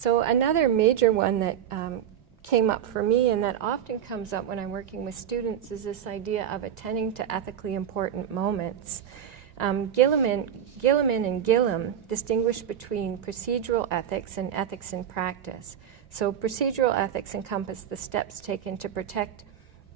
So another major one that came up for me and that often comes up when I'm working with students is this idea of attending to ethically important moments. Gilliman and Gillam distinguish between procedural ethics and ethics in practice. So procedural ethics encompass the steps taken to protect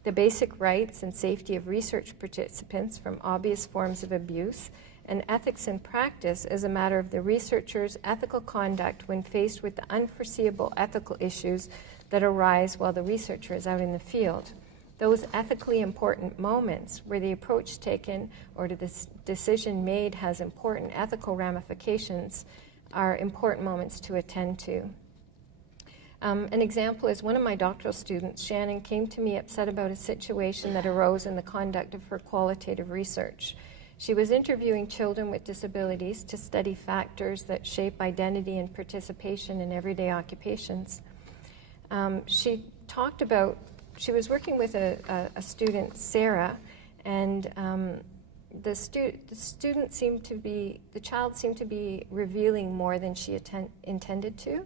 the basic rights and safety of research participants from obvious forms of abuse, and ethics in practice is a matter of the researcher's ethical conduct when faced with the unforeseeable ethical issues that arise while the researcher is out in the field. Those ethically important moments where the approach taken or the decision made has important ethical ramifications are important moments to attend to. An example is one of my doctoral students, Shannon, came to me upset about a situation that arose in the conduct of her qualitative research. She was interviewing children with disabilities to study factors that shape identity and participation in everyday occupations. She was working with a student, Sarah, and the child seemed to be revealing more than she intended to.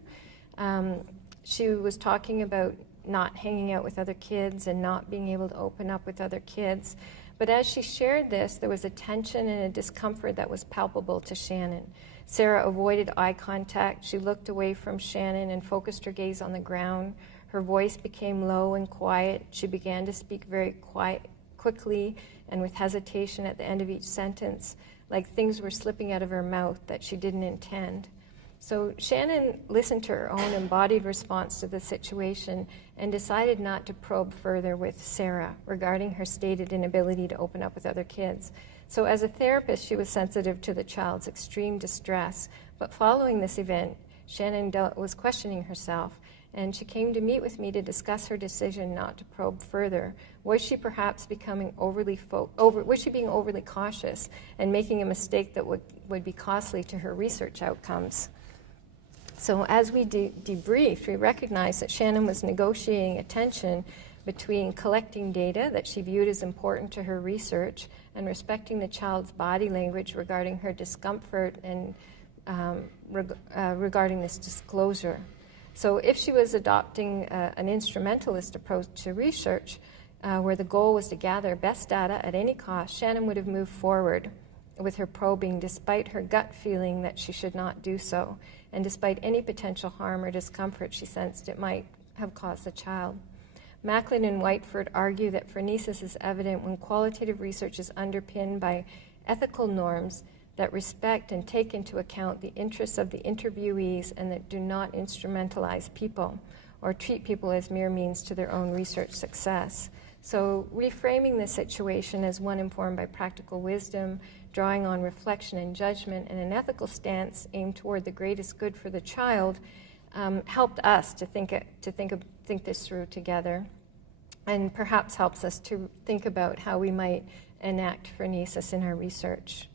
She was talking about not hanging out with other kids and not being able to open up with other kids. But as she shared this, there was a tension and a discomfort that was palpable to Shannon. Sarah avoided eye contact. She looked away from Shannon and focused her gaze on the ground. Her voice became low and quiet. She began to speak very quickly and with hesitation at the end of each sentence, like things were slipping out of her mouth that she didn't intend. So Shannon listened to her own embodied response to the situation and decided not to probe further with Sarah regarding her stated inability to open up with other kids. So as a therapist, she was sensitive to the child's extreme distress. But following this event, Shannon was questioning herself, and she came to meet with me to discuss her decision not to probe further. Was she perhaps becoming was she being overly cautious and making a mistake that would be costly to her research outcomes? So as we debriefed, we recognized that Shannon was negotiating a tension between collecting data that she viewed as important to her research and respecting the child's body language regarding her discomfort and regarding this disclosure. So if she was adopting an instrumentalist approach to research, where the goal was to gather best data at any cost, Shannon would have moved forward with her probing despite her gut feeling that she should not do so, and despite any potential harm or discomfort she sensed it might have caused the child. Macklin and Whiteford argue that phronesis is evident when qualitative research is underpinned by ethical norms that respect and take into account the interests of the interviewees and that do not instrumentalize people or treat people as mere means to their own research success. So reframing the situation as one informed by practical wisdom, drawing on reflection and judgment, and an ethical stance aimed toward the greatest good for the child helped us to think this through together, and perhaps helps us to think about how we might enact phronesis in our research.